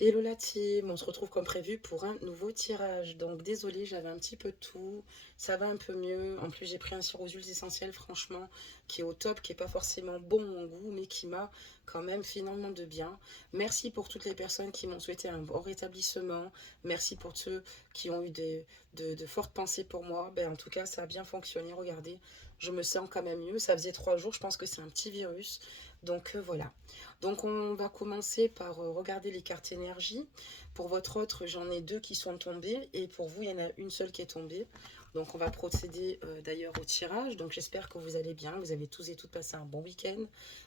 Hello la team, on se retrouve comme prévu pour un nouveau tirage. Donc désolée, j'avais un petit peu de tout, ça va un peu mieux. En plus j'ai pris un sirop aux huiles essentielles, franchement, qui est au top, qui est pas forcément bon au goût, mais qui m'a quand même fait énormément de bien. Merci pour toutes les personnes qui m'ont souhaité un bon rétablissement. Merci pour ceux qui ont eu de fortes pensées pour moi. Ben, en tout cas, ça a bien fonctionné, regardez. Je me sens quand même mieux. Ça faisait 3 jours, je pense que c'est un petit virus. Donc voilà. Donc on va commencer par regarder les cartes énergie. Pour votre autre, j'en ai deux qui sont tombées et pour vous, il y en a une seule qui est tombée. Donc on va procéder d'ailleurs au tirage. Donc j'espère que vous allez bien, vous avez tous et toutes passé un bon week-end.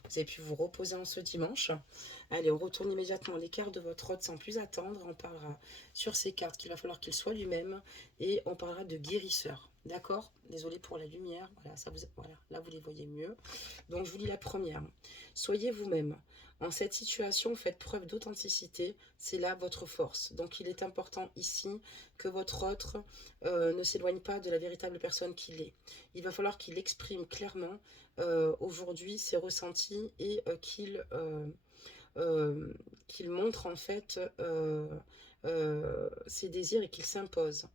Vous avez pu vous reposer en ce dimanche. Allez, on retourne immédiatement les cartes de votre autre sans plus attendre. On parlera sur ces cartes qu'il va falloir qu'il soit lui-même et on parlera de guérisseur. D'accord? Désolé pour la lumière. Voilà, voilà, là vous les voyez mieux. Donc je vous lis la première. Soyez vous-même. En cette situation, faites preuve d'authenticité, c'est là votre force. Donc il est important ici que votre autre ne s'éloigne pas de la véritable personne qu'il est. Il va falloir qu'il exprime clairement aujourd'hui ses ressentis et qu'il montre en fait ses désirs et qu'il s'impose.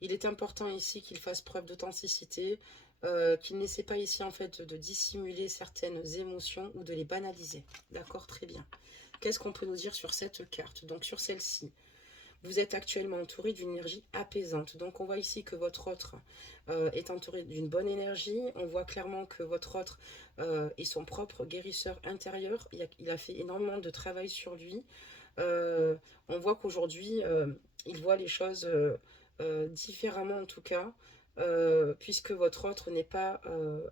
Il est important ici qu'il fasse preuve d'authenticité, qu'il n'essaie pas ici en fait de dissimuler certaines émotions ou de les banaliser. D'accord, très bien. Qu'est-ce qu'on peut nous dire sur cette carte? Donc sur celle-ci, vous êtes actuellement entouré d'une énergie apaisante. Donc on voit ici que votre autre est entouré d'une bonne énergie. On voit clairement que votre autre est son propre guérisseur intérieur. Il a fait énormément de travail sur lui. Euh, on voit qu'aujourd'hui, il voit les choses différemment en tout cas, puisque votre autre n'est pas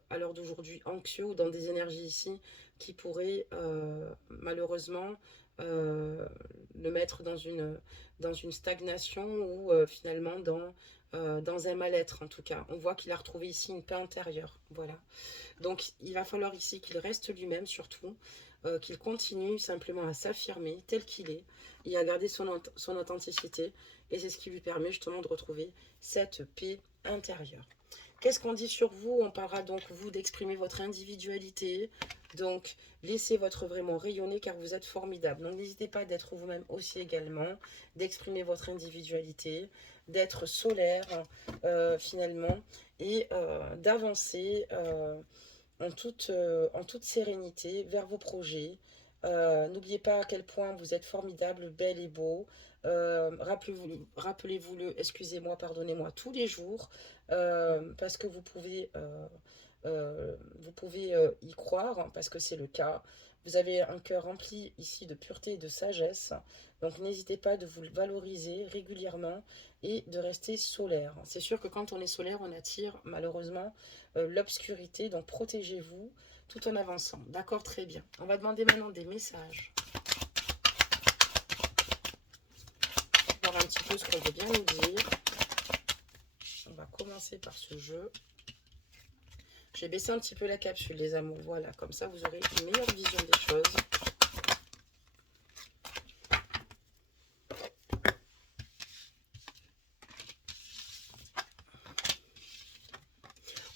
à l'heure d'aujourd'hui anxieux ou dans des énergies ici qui pourraient malheureusement le mettre dans une stagnation ou finalement dans un mal-être en tout cas. On voit qu'il a retrouvé ici une paix intérieure. Voilà. Donc il va falloir ici qu'il reste lui-même surtout, qu'il continue simplement à s'affirmer tel qu'il est et à garder son authenticité. Et c'est ce qui lui permet justement de retrouver cette paix intérieure. Qu'est-ce qu'on dit sur vous? On parlera donc, vous, d'exprimer votre individualité. Donc, laissez votre vraiment rayonner car vous êtes formidable. Donc, n'hésitez pas d'être vous-même aussi également, d'exprimer votre individualité, d'être solaire finalement et d'avancer en toute sérénité vers vos projets. N'oubliez pas à quel point vous êtes formidable, bel et beau. Rappelez-vous-le, excusez-moi, pardonnez-moi, tous les jours, parce que vous pouvez y croire, hein, parce que c'est le cas. Vous avez un cœur rempli ici de pureté et de sagesse, donc n'hésitez pas de vous valoriser régulièrement et de rester solaire. C'est sûr que quand on est solaire, on attire malheureusement l'obscurité, donc protégez-vous tout en avançant. D'accord, très bien. On va demander maintenant des messages. Voir un petit peu ce qu'on veut bien nous dire. On va commencer par ce jeu. J'ai baissé un petit peu la capsule, les amours. Voilà, comme ça, vous aurez une meilleure vision des choses.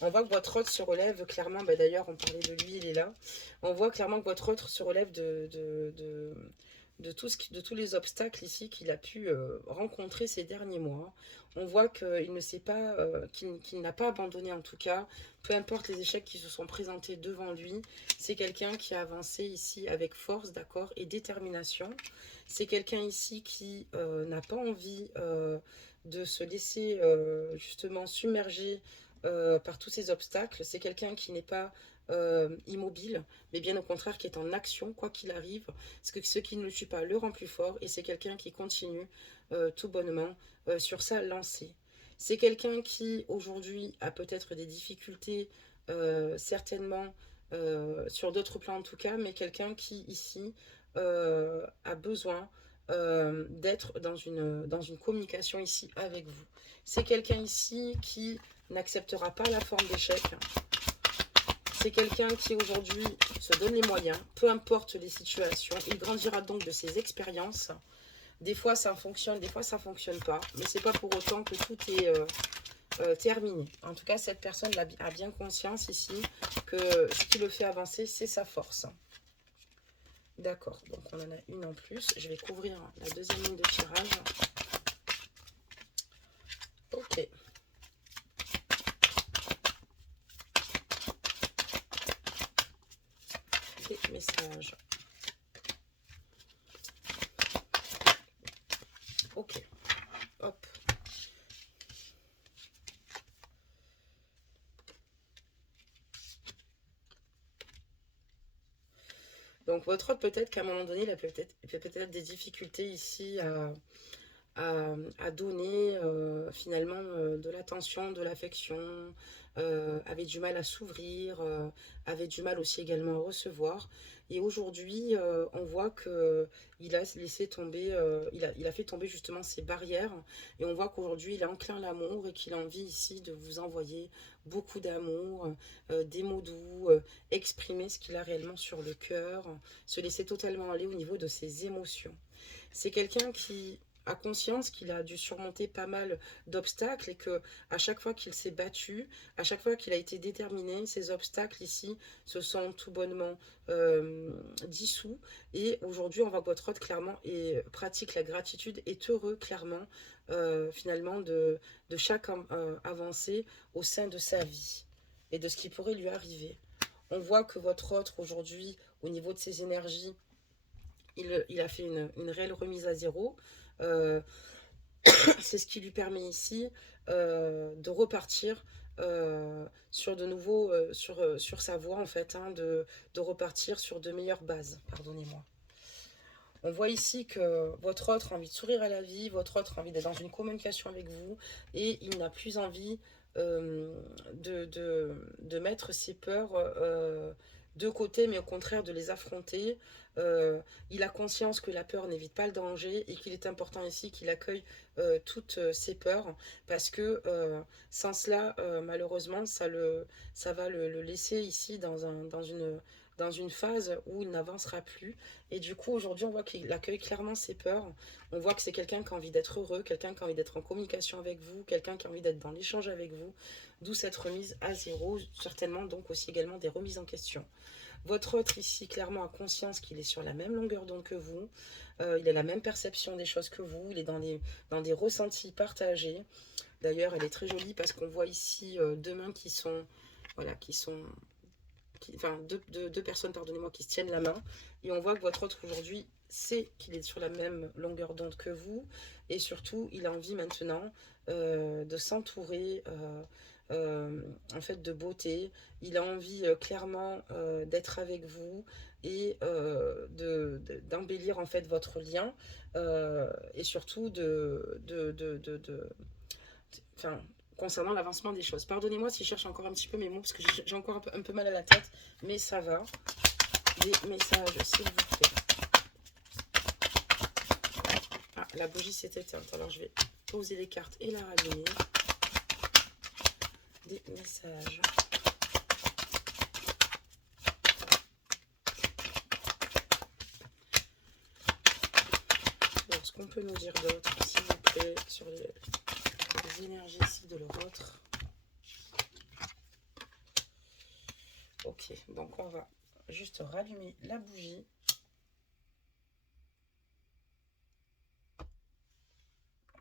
On voit que votre autre se relève clairement. Bah, d'ailleurs, on parlait de lui, il est là. On voit clairement que votre autre se relève de tous les obstacles ici qu'il a pu rencontrer ces derniers mois. On voit qu'il ne sait pas, qu'il n'a pas abandonné en tout cas, peu importe les échecs qui se sont présentés devant lui. C'est quelqu'un qui a avancé ici avec force, d'accord, et détermination. C'est quelqu'un ici qui n'a pas envie de se laisser justement submerger par tous ces obstacles. C'est quelqu'un qui n'est pas immobile, mais bien au contraire qui est en action, quoi qu'il arrive. Parce que ce qui ne le tue pas le rend plus fort, et c'est quelqu'un qui continue tout bonnement sur sa lancée. C'est quelqu'un qui aujourd'hui a peut-être des difficultés, certainement sur d'autres plans en tout cas, mais quelqu'un qui ici a besoin d'être dans une communication ici avec vous. C'est quelqu'un ici qui n'acceptera pas la forme d'échec. C'est quelqu'un qui aujourd'hui se donne les moyens, peu importe les situations. Il grandira donc de ses expériences. Des fois ça fonctionne, des fois ça fonctionne pas, mais c'est pas pour autant que tout est terminé. En tout cas, cette personne a bien conscience ici que ce qui le fait avancer, c'est sa force. D'accord, donc on en a une en plus. Je vais couvrir la deuxième ligne de tirage. Ok. Des messages. Ok. Hop. Donc votre hôte, peut-être qu'à un moment donné, il a peut-être des difficultés ici à donner finalement de l'attention, de l'affection, avait du mal à s'ouvrir, avait du mal aussi également à recevoir. Et aujourd'hui, on voit que il a laissé tomber, il a fait tomber justement ses barrières. Et on voit qu'aujourd'hui, il est enclin à l'amour et qu'il a envie ici de vous envoyer beaucoup d'amour, des mots doux, exprimer ce qu'il a réellement sur le cœur, se laisser totalement aller au niveau de ses émotions. C'est quelqu'un qui a conscience qu'il a dû surmonter pas mal d'obstacles et que à chaque fois qu'il s'est battu, à chaque fois qu'il a été déterminé, ces obstacles ici se sont tout bonnement dissous. Et aujourd'hui, on voit que votre hôte clairement pratique la gratitude, est heureux clairement finalement de chaque avancée au sein de sa vie et de ce qui pourrait lui arriver. On voit que votre hôte aujourd'hui, au niveau de ses énergies, il a fait une réelle remise à zéro. Euh, c'est ce qui lui permet ici de repartir sur de nouveau, sur sa voie en fait, hein, de repartir sur de meilleures bases. Pardonnez-moi. On voit ici que votre autre a envie de sourire à la vie, votre autre a envie d'être dans une communication avec vous et il n'a plus envie de mettre ses peurs de côté, mais au contraire de les affronter. Il a conscience que la peur n'évite pas le danger et qu'il est important ici qu'il accueille toutes ses peurs parce que sans cela, malheureusement, ça va le laisser ici dans une phase où il n'avancera plus. Et du coup, aujourd'hui, on voit qu'il accueille clairement ses peurs. On voit que c'est quelqu'un qui a envie d'être heureux, quelqu'un qui a envie d'être en communication avec vous, quelqu'un qui a envie d'être dans l'échange avec vous. D'où cette remise à zéro, certainement donc aussi également des remises en question. Votre autre ici, clairement, a conscience qu'il est sur la même longueur d'onde que vous. Il a la même perception des choses que vous. Il est dans des ressentis partagés. D'ailleurs, elle est très jolie parce qu'on voit ici deux mains qui sont... Voilà, enfin deux personnes, pardonnez-moi, qui se tiennent la main. Et on voit que votre autre aujourd'hui sait qu'il est sur la même longueur d'onde que vous. Et surtout, il a envie maintenant de s'entourer en fait de beauté. Il a envie clairement d'être avec vous et d'embellir en fait votre lien et surtout enfin, concernant l'avancement des choses. Pardonnez-moi si je cherche encore un petit peu mes mots, parce que j'ai encore un peu mal à la tête, mais ça va. Des messages, s'il vous plaît. Ah, la bougie s'est éteinte, alors je vais poser les cartes et la rallumer. Des messages. Alors, ce qu'on peut nous dire d'autre, s'il vous plaît, sur les énergies ici de leur autre. Ok, donc on va juste rallumer la bougie.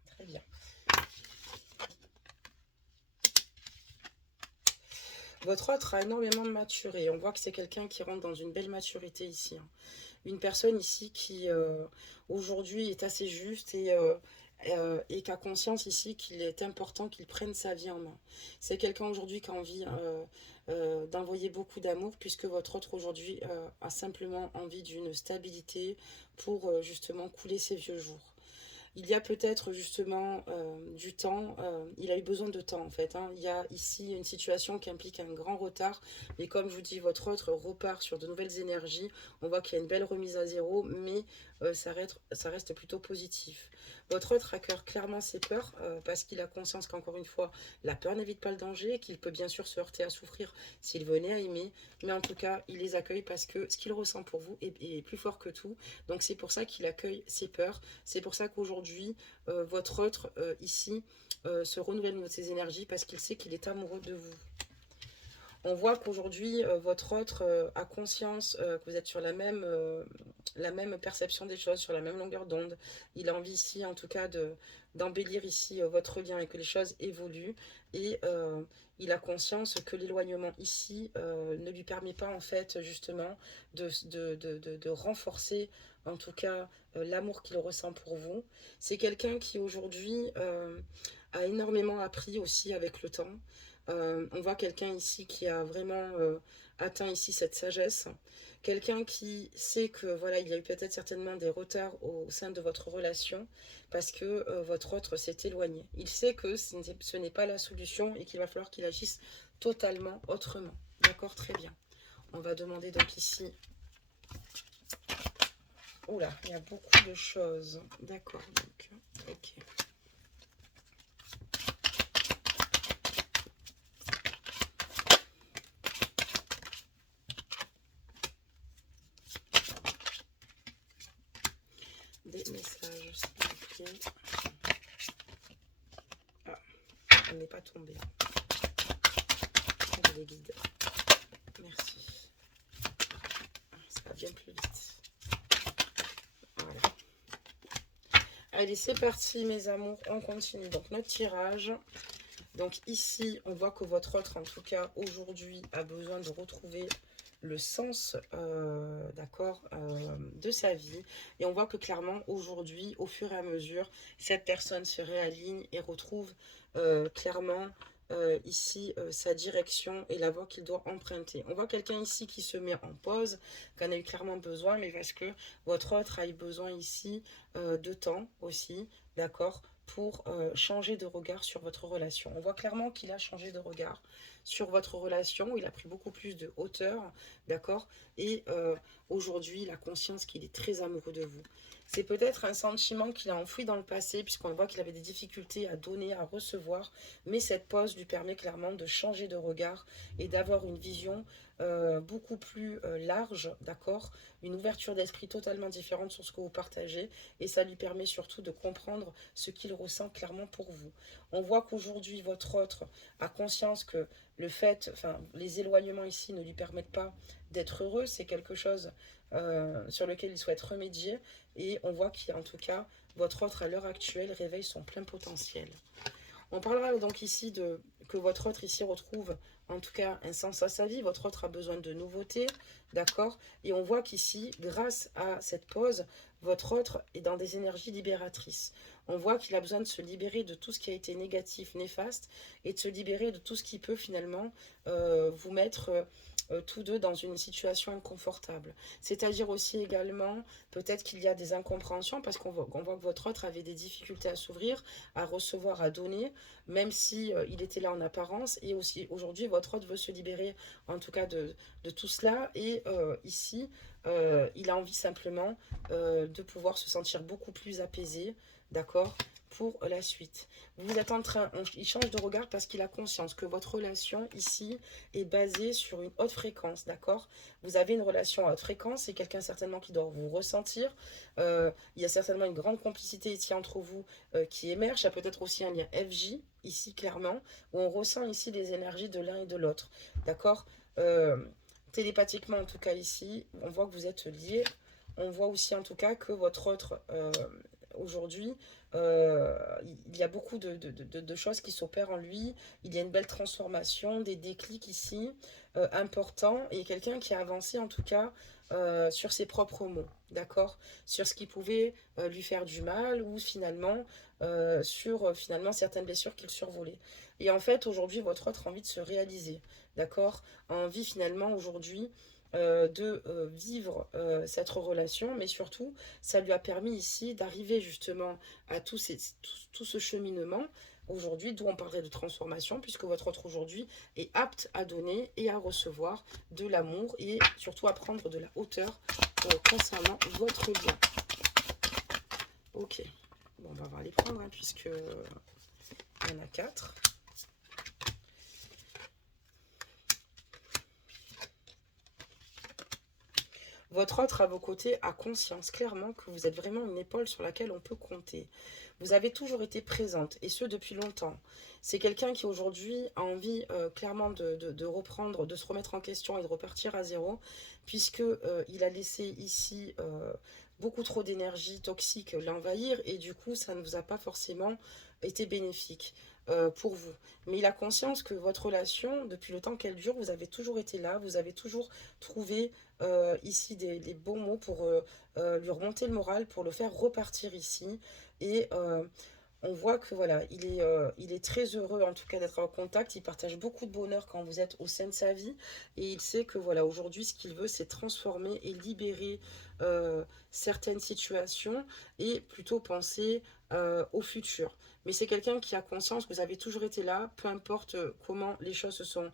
Très bien. Votre autre a énormément de maturé. On voit que c'est quelqu'un qui rentre dans une belle maturité ici. Une personne ici qui aujourd'hui est assez juste et qui a conscience ici qu'il est important qu'il prenne sa vie en main. C'est quelqu'un aujourd'hui qui a envie d'envoyer beaucoup d'amour puisque votre autre aujourd'hui a simplement envie d'une stabilité pour justement couler ses vieux jours. Il y a peut-être justement du temps, il a eu besoin de temps en fait. Hein. Il y a ici une situation qui implique un grand retard, mais comme je vous dis, votre autre repart sur de nouvelles énergies. On voit qu'il y a une belle remise à zéro, mais ça reste plutôt positif. Votre autre accueille clairement ses peurs parce qu'il a conscience qu'encore une fois, la peur n'évite pas le danger, qu'il peut bien sûr se heurter à souffrir s'il venait à aimer, mais en tout cas, il les accueille parce que ce qu'il ressent pour vous est plus fort que tout. Donc c'est pour ça qu'il accueille ses peurs. C'est pour ça qu'aujourd'hui, votre autre ici se renouvelle de ses énergies parce qu'il sait qu'il est amoureux de vous. On voit qu'aujourd'hui, votre autre a conscience que vous êtes sur la même perception des choses, sur la même longueur d'onde. Il a envie ici, en tout cas, d'embellir ici votre lien et que les choses évoluent. Et il a conscience que l'éloignement ici ne lui permet pas, en fait, justement, de renforcer, en tout cas, l'amour qu'il ressent pour vous. C'est quelqu'un qui, aujourd'hui, a énormément appris aussi avec le temps. On voit quelqu'un ici qui a vraiment atteint ici cette sagesse. Quelqu'un qui sait que voilà, il y a eu peut-être certainement des retards au sein de votre relation parce que votre autre s'est éloigné. Il sait que ce n'est pas la solution et qu'il va falloir qu'il agisse totalement autrement. D'accord, très bien. On va demander donc ici. Oula, il y a beaucoup de choses. D'accord, donc, ok. Des messages, s'il vous plaît. Ah, elle n'est pas tombée. Je les guide. Merci. Ça va bien plus vite. Voilà. Allez, c'est parti, mes amours. On continue. Donc, notre tirage. Donc, ici, on voit que votre autre, en tout cas, aujourd'hui, a besoin de retrouver le sens, d'accord, de sa vie. Et on voit que clairement, aujourd'hui, au fur et à mesure, cette personne se réaligne et retrouve clairement ici sa direction et la voie qu'il doit emprunter. On voit quelqu'un ici qui se met en pause, qui en a eu clairement besoin, mais parce que votre autre a eu besoin ici de temps aussi, d'accord, pour changer de regard sur votre relation. On voit clairement qu'il a changé de regard sur votre relation, il a pris beaucoup plus de hauteur, d'accord, et aujourd'hui, il a conscience qu'il est très amoureux de vous. C'est peut-être un sentiment qu'il a enfoui dans le passé, puisqu'on voit qu'il avait des difficultés à donner, à recevoir, mais cette pause lui permet clairement de changer de regard et d'avoir une vision beaucoup plus large, d'accord, une ouverture d'esprit totalement différente sur ce que vous partagez, et ça lui permet surtout de comprendre ce qu'il ressent clairement pour vous. On voit qu'aujourd'hui, votre autre a conscience que le fait, enfin, les éloignements ici ne lui permettent pas d'être heureux, c'est quelque chose sur lequel il souhaite remédier, et on voit qu'en tout cas, votre autre à l'heure actuelle réveille son plein potentiel. On parlera donc ici de que votre autre ici retrouve en tout cas un sens à sa vie. Votre autre a besoin de nouveautés, d'accord? Et on voit qu'ici, grâce à cette pause, votre autre est dans des énergies libératrices. On voit qu'il a besoin de se libérer de tout ce qui a été négatif, néfaste, et de se libérer de tout ce qui peut finalement vous mettre tous deux dans une situation inconfortable. C'est-à-dire aussi également, peut-être qu'il y a des incompréhensions, parce qu'on voit que votre autre avait des difficultés à s'ouvrir, à recevoir, à donner, même si il était là en apparence. Et aussi aujourd'hui, votre autre veut se libérer en tout cas de tout cela. Et ici, il a envie simplement de pouvoir se sentir beaucoup plus apaisé, d'accord, pour la suite. Vous êtes en train, il change de regard parce qu'il a conscience que votre relation ici est basée sur une haute fréquence, d'accord? Vous avez une relation à haute fréquence, c'est quelqu'un certainement qui doit vous ressentir. Il y a certainement une grande complicité ici entre vous qui émerge. Il y a peut-être aussi un lien FJ ici clairement, où on ressent ici les énergies de l'un et de l'autre, d'accord? Télépathiquement en tout cas ici, on voit que vous êtes liés. On voit aussi en tout cas que votre autre aujourd'hui, il y a beaucoup de choses qui s'opèrent en lui. Il y a une belle transformation, des déclics ici importants, et quelqu'un qui a avancé en tout cas sur ses propres mots, d'accord, sur ce qui pouvait lui faire du mal, ou finalement sur finalement certaines blessures qu'il survolait. Et en fait aujourd'hui votre autre a envie de se réaliser, d'accord, a envie finalement aujourd'hui de vivre cette relation, mais surtout ça lui a permis ici d'arriver justement à tout ce cheminement aujourd'hui, d'où on parlerait de transformation, puisque votre autre aujourd'hui est apte à donner et à recevoir de l'amour, et surtout à prendre de la hauteur concernant votre lien. Ok, bon, on va voir les prendre, hein, puisque il y en a 4. Votre autre à vos côtés a conscience clairement que vous êtes vraiment une épaule sur laquelle on peut compter. Vous avez toujours été présente, et ce depuis longtemps. C'est quelqu'un qui aujourd'hui a envie clairement de reprendre, de se remettre en question et de repartir à zéro, puisque il a laissé ici beaucoup trop d'énergie toxique l'envahir, et du coup ça ne vous a pas forcément été bénéfique pour vous. Mais il a conscience que votre relation, depuis le temps qu'elle dure, vous avez toujours été là, vous avez toujours trouvé ici des bons mots pour lui remonter le moral, pour le faire repartir ici. Et on voit que voilà, il est très heureux en tout cas d'être en contact. Il partage beaucoup de bonheur quand vous êtes au sein de sa vie. Et il sait que voilà, aujourd'hui, ce qu'il veut, c'est transformer et libérer certaines situations et plutôt penser au futur. Mais c'est quelqu'un qui a conscience que vous avez toujours été là, peu importe comment les choses se sont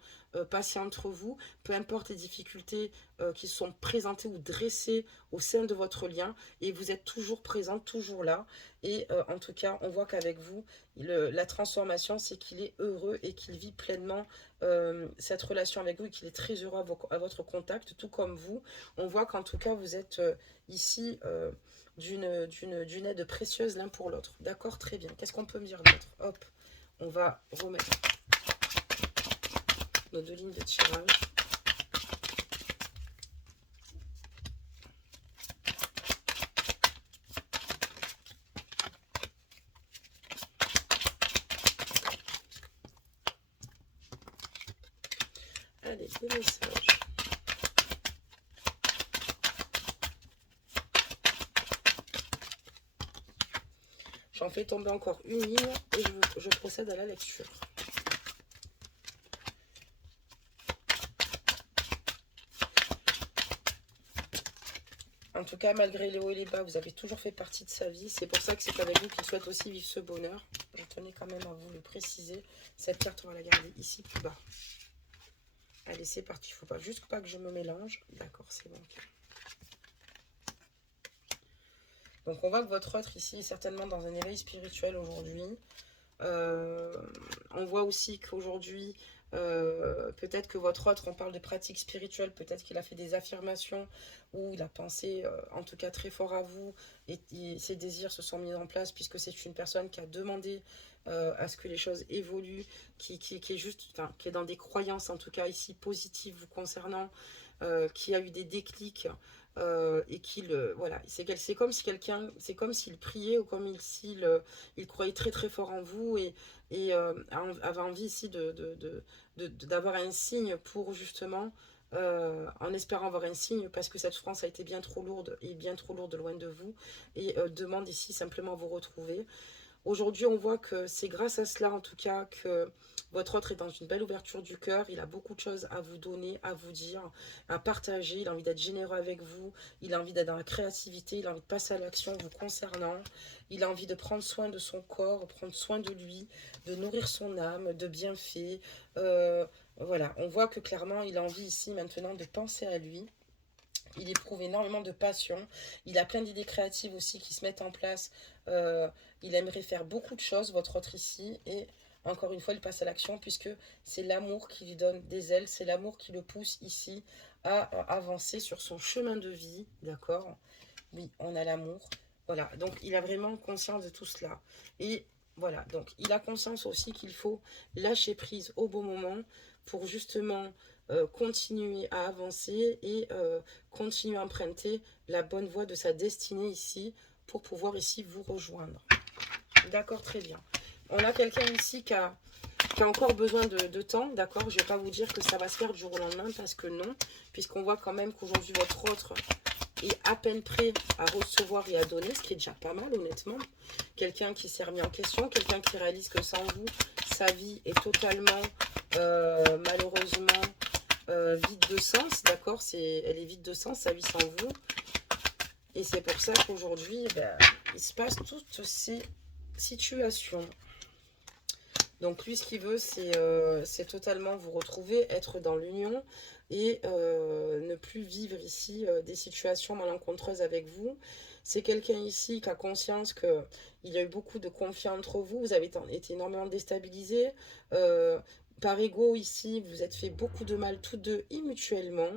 passées entre vous, peu importe les difficultés qui se sont présentées ou dressées au sein de votre lien, et vous êtes toujours présent, toujours là. Et en tout cas, on voit qu'avec vous, la transformation, c'est qu'il est heureux et qu'il vit pleinement cette relation avec vous et qu'il est très heureux à votre contact, tout comme vous. On voit qu'en tout cas, vous êtes ici d'une aide précieuse l'un pour l'autre. D'accord, très bien. Qu'est-ce qu'on peut me dire d'autre? Hop, on va remettre nos 2 lignes de tirage. Allez, le message. J'en fais tomber encore une ligne et je procède à la lecture. En tout cas, malgré les hauts et les bas, vous avez toujours fait partie de sa vie. C'est pour ça que c'est avec vous qu'il souhaite aussi vivre ce bonheur. Je tenais quand même à vous le préciser. Cette carte, on va la garder ici plus bas. Allez, c'est parti. Il ne faut pas juste pas que je me mélange. D'accord, c'est bon. Donc, on voit que votre autre ici est certainement dans un éveil spirituel aujourd'hui. On voit aussi qu'aujourd'hui, peut-être que votre autre, on parle de pratiques spirituelles, peut-être qu'il a fait des affirmations ou il a pensé en tout cas très fort à vous et ses désirs se sont mis en place puisque c'est une personne qui a demandé à ce que les choses évoluent, qui est juste, enfin, qui est dans des croyances en tout cas ici positives vous concernant, qui a eu des déclics et qu'il voilà, c'est comme si quelqu'un, c'est comme s'il priait ou comme s'il il croyait très très fort en vous et avait envie ici d'avoir un signe pour justement en espérant avoir un signe parce que cette souffrance a été bien trop lourde et bien trop lourde loin de vous et demande ici simplement à vous retrouver. Aujourd'hui, on voit que c'est grâce à cela, en tout cas, que votre autre est dans une belle ouverture du cœur. Il a beaucoup de choses à vous donner, à vous dire, à partager. Il a envie d'être généreux avec vous. Il a envie d'être dans la créativité. Il a envie de passer à l'action vous concernant. Il a envie de prendre soin de son corps, prendre soin de lui, de nourrir son âme, de bienfaits. Voilà, on voit que clairement, il a envie ici maintenant de penser à lui. Il éprouve énormément de passion. Il a plein d'idées créatives aussi qui se mettent en place. Euh, il aimerait faire beaucoup de choses, votre autre ici. Et encore une fois, il passe à l'action puisque c'est l'amour qui lui donne des ailes. C'est l'amour qui le pousse ici à avancer sur son chemin de vie. D'accord? Oui, on a l'amour. Voilà, donc il a vraiment conscience de tout cela. Et voilà, donc il a conscience aussi qu'il faut lâcher prise au bon moment pour justement continuer à avancer et continuer à emprunter la bonne voie de sa destinée ici pour pouvoir ici vous rejoindre. D'accord, très bien. On a quelqu'un ici qui a encore besoin de temps, d'accord? Je ne vais pas vous dire que ça va se faire du jour au lendemain parce que non, puisqu'on voit quand même qu'aujourd'hui votre autre est à peine prêt à recevoir et à donner, ce qui est déjà pas mal honnêtement. Quelqu'un qui s'est remis en question, quelqu'un qui réalise que sans vous, sa vie est totalement malheureusement vide de sens, d'accord? Elle est vide de sens, sa vie sans vous. Et c'est pour ça qu'aujourd'hui, ben, il se passe toutes ces situations. Donc lui, ce qu'il veut, c'est totalement vous retrouver, être dans l'union et ne plus vivre ici des situations malencontreuses avec vous. C'est quelqu'un ici qui a conscience qu'il y a eu beaucoup de conflits entre vous, vous avez été énormément déstabilisés. par ego ici, vous êtes fait beaucoup de mal tous deux et mutuellement.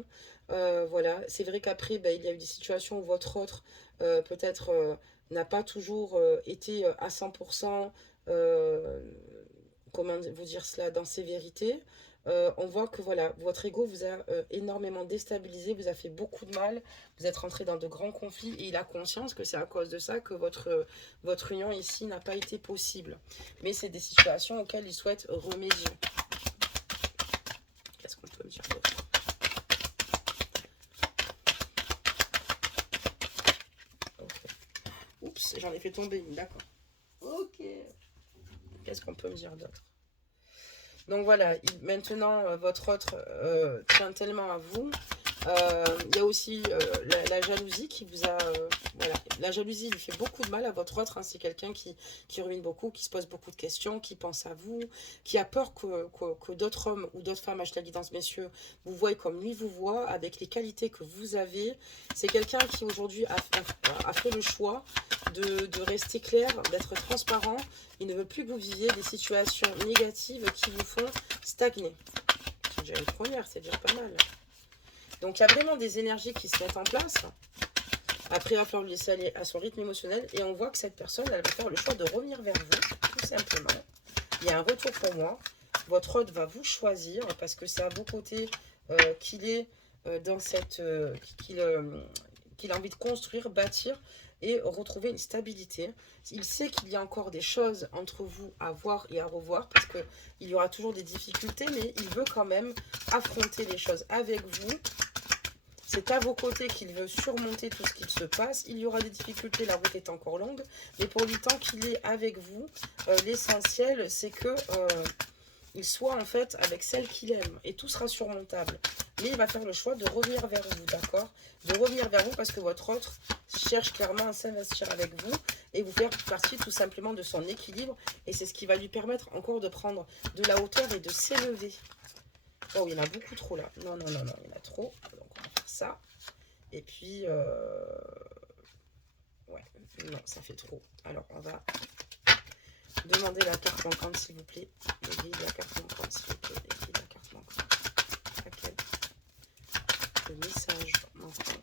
Voilà, c'est vrai qu'après, ben, il y a eu des situations où votre autre, peut-être, n'a pas toujours été à 100%, euh, comment vous dire cela, dans ses vérités. On voit que voilà, votre ego vous a énormément déstabilisé, vous a fait beaucoup de mal, vous êtes rentré dans de grands conflits et il a conscience que c'est à cause de ça que votre union ici n'a pas été possible. Mais c'est des situations auxquelles il souhaite remédier. Qu'est-ce qu'on peut me dire d'autre? Okay. Oups, j'en ai fait tomber une, d'accord. Ok. Qu'est-ce qu'on peut me dire d'autre? Donc voilà, maintenant, votre autre tient tellement à vous. Il y a aussi la jalousie qui vous a... voilà, la jalousie lui fait beaucoup de mal à votre autre. Hein. C'est quelqu'un qui ruine beaucoup, qui se pose beaucoup de questions, qui pense à vous, qui a peur que d'autres hommes ou d'autres femmes, la guidance messieurs, vous voient comme lui vous voit, avec les qualités que vous avez. C'est quelqu'un qui aujourd'hui a fait le choix de rester clair, d'être transparent. Il ne veut plus que vous viviez des situations négatives qui vous font stagner. C'est déjà une première, c'est déjà pas mal. Donc il y a vraiment des énergies qui se mettent en place. Après, il va falloir lui laisser aller à son rythme émotionnel. Et on voit que cette personne, elle va faire le choix de revenir vers vous, tout simplement. Il y a un retour pour moi. Votre hôte va vous choisir parce que c'est à vos côtés qu'il est dans cette... qu'il a envie de construire, bâtir et retrouver une stabilité. Il sait qu'il y a encore des choses entre vous à voir et à revoir parce qu'il y aura toujours des difficultés, mais il veut quand même affronter les choses avec vous. C'est à vos côtés qu'il veut surmonter tout ce qu'il se passe. Il y aura des difficultés, la route est encore longue, mais pour lui, tant qu'il est avec vous, l'essentiel, c'est que il soit en fait avec celle qu'il aime et tout sera surmontable. Mais il va faire le choix de revenir vers vous, d'accord? De revenir vers vous parce que votre autre cherche clairement à s'investir avec vous et vous faire partie tout simplement de son équilibre. Et c'est ce qui va lui permettre encore de prendre de la hauteur et de s'élever. Oh, il y en a beaucoup trop là. Non, non, non, non, il y en a trop. Donc on va faire ça. Et puis, ouais, non, ça fait trop. Alors on va demander la carte manquante, s'il vous plaît. Le guide de la carte manquante, s'il vous plaît. Le guide de la carte manquante. Laquelle? Le message manquant.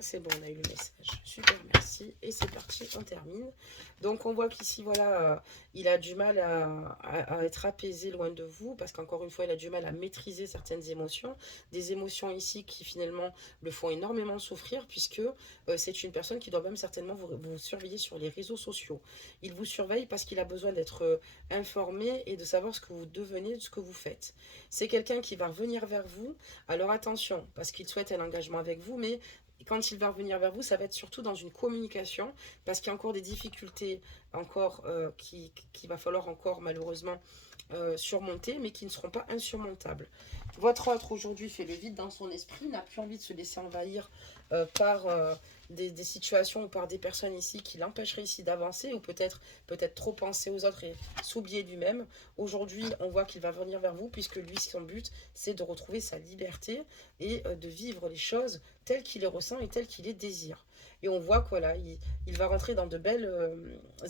C'est bon, on a eu le message. Super, merci. Et c'est parti, on termine. Donc, on voit qu'ici, voilà, il a du mal à être apaisé loin de vous, parce qu'encore une fois, il a du mal à maîtriser certaines émotions. Des émotions ici qui, finalement, le font énormément souffrir, puisque c'est une personne qui doit même certainement vous surveiller sur les réseaux sociaux. Il vous surveille parce qu'il a besoin d'être informé et de savoir ce que vous devenez, ce que vous faites. C'est quelqu'un qui va revenir vers vous. Alors, attention, parce qu'il souhaite un engagement avec vous, mais quand il va revenir vers vous, ça va être surtout dans une communication, parce qu'il y a encore des difficultés encore qu'il va falloir encore malheureusement surmonter, mais qui ne seront pas insurmontables. Votre autre aujourd'hui fait le vide dans son esprit, n'a plus envie de se laisser envahir par des situations ou par des personnes ici qui l'empêcheraient ici d'avancer, ou peut-être trop penser aux autres et s'oublier lui-même. Aujourd'hui, on voit qu'il va venir vers vous, puisque lui, son but, c'est de retrouver sa liberté et de vivre les choses telles qu'il les ressent et telles qu'il les désire. Et on voit que voilà, il va rentrer dans de belles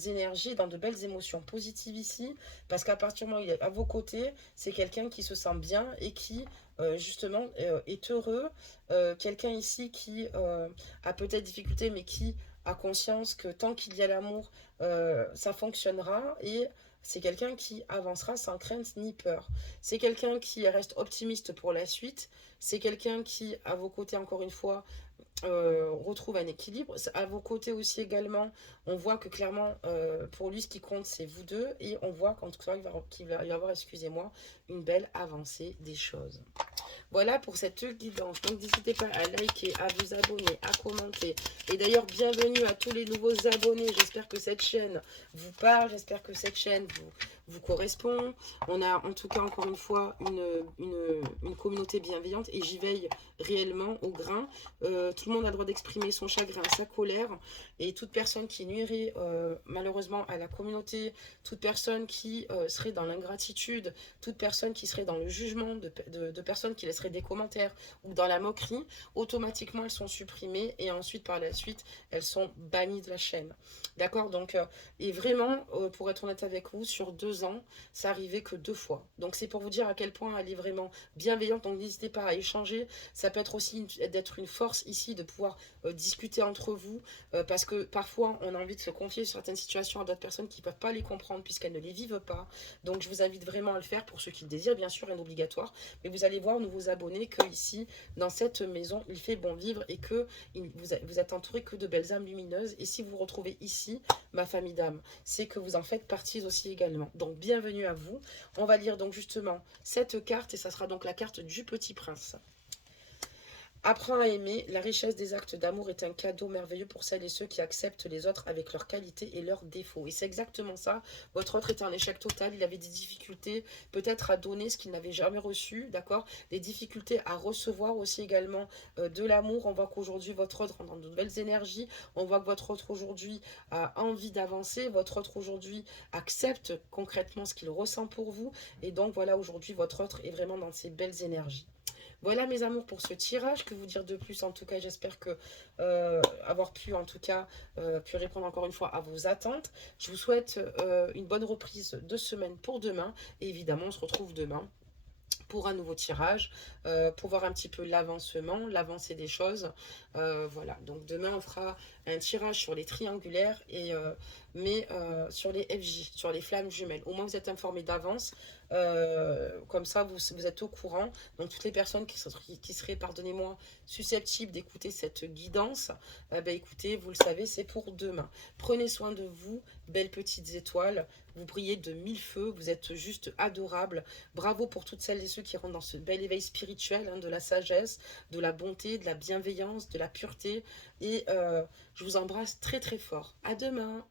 énergies, dans de belles émotions positives ici, parce qu'à partir du moment où il est à vos côtés, c'est quelqu'un qui se sent bien et qui justement est heureux. Quelqu'un ici qui a peut-être des difficultés, mais qui a conscience que tant qu'il y a l'amour, ça fonctionnera. Et c'est quelqu'un qui avancera sans crainte ni peur. C'est quelqu'un qui reste optimiste pour la suite. C'est quelqu'un qui, à vos côtés, encore une fois, retrouve un équilibre. À vos côtés aussi également, on voit que clairement, pour lui, ce qui compte, c'est vous deux. Et on voit qu'il va y avoir, excusez-moi, une belle avancée des choses. Voilà pour cette guidance. Donc n'hésitez pas à liker, à vous abonner, à commenter. Et d'ailleurs, bienvenue à tous les nouveaux abonnés. J'espère que cette chaîne vous parle. J'espère que cette chaîne vous correspond. On a en tout cas encore une fois une communauté bienveillante et j'y veille réellement au grain. Tout le monde a le droit d'exprimer son chagrin, sa colère, et toute personne qui nuirait malheureusement à la communauté, toute personne qui serait dans l'ingratitude, toute personne qui serait dans le jugement de personnes qui laisseraient des commentaires ou dans la moquerie, automatiquement elles sont supprimées et ensuite par la suite elles sont bannies de la chaîne. D'accord? Donc et vraiment pour être honnête avec vous, sur 2 2 ans, c'est arrivé que 2 fois. Donc c'est pour vous dire à quel point elle est vraiment bienveillante. Donc n'hésitez pas à échanger. Ça peut être aussi d'être une force ici de pouvoir discuter entre vous. Parce que parfois on a envie de se confier sur certaines situations à d'autres personnes qui ne peuvent pas les comprendre puisqu'elles ne les vivent pas. Donc je vous invite vraiment à le faire pour ceux qui le désirent, bien sûr, rien d'obligatoire. Mais vous allez voir, nouveaux abonnés, que ici, dans cette maison, il fait bon vivre et que vous êtes entouré que de belles âmes lumineuses. Et si vous vous retrouvez ici, ma famille d'âmes, c'est que vous en faites partie aussi également. Donc bienvenue à vous. On va lire donc justement cette carte et ça sera donc la carte du Petit Prince. Apprends à aimer, la richesse des actes d'amour est un cadeau merveilleux pour celles et ceux qui acceptent les autres avec leurs qualités et leurs défauts. Et c'est exactement ça, votre autre était un échec total, il avait des difficultés peut-être à donner ce qu'il n'avait jamais reçu, d'accord? Des difficultés à recevoir aussi également de l'amour. On voit qu'aujourd'hui votre autre rentre dans de nouvelles énergies, on voit que votre autre aujourd'hui a envie d'avancer, votre autre aujourd'hui accepte concrètement ce qu'il ressent pour vous. Et donc voilà, aujourd'hui votre autre est vraiment dans ces belles énergies. Voilà mes amours pour ce tirage, que vous dire de plus? En tout cas j'espère que avoir pu en tout cas pu répondre encore une fois à vos attentes. Je vous souhaite une bonne reprise de semaine pour demain et évidemment on se retrouve demain pour un nouveau tirage, pour voir un petit peu l'avancement, l'avancée des choses. Voilà, donc demain on fera un tirage sur les triangulaires, mais sur les FJ, sur les flammes jumelles. Au moins vous êtes informés d'avance, comme ça vous êtes au courant. Donc toutes les personnes qui seraient pardonnez-moi, susceptibles d'écouter cette guidance, écoutez, vous le savez, c'est pour demain. Prenez soin de vous, belles petites étoiles. Vous brillez de 1000 feux, vous êtes juste adorables. Bravo pour toutes celles et ceux qui rentrent dans ce bel éveil spirituel, de la sagesse, de la bonté, de la bienveillance, de la pureté. Et je vous embrasse très très fort. À demain!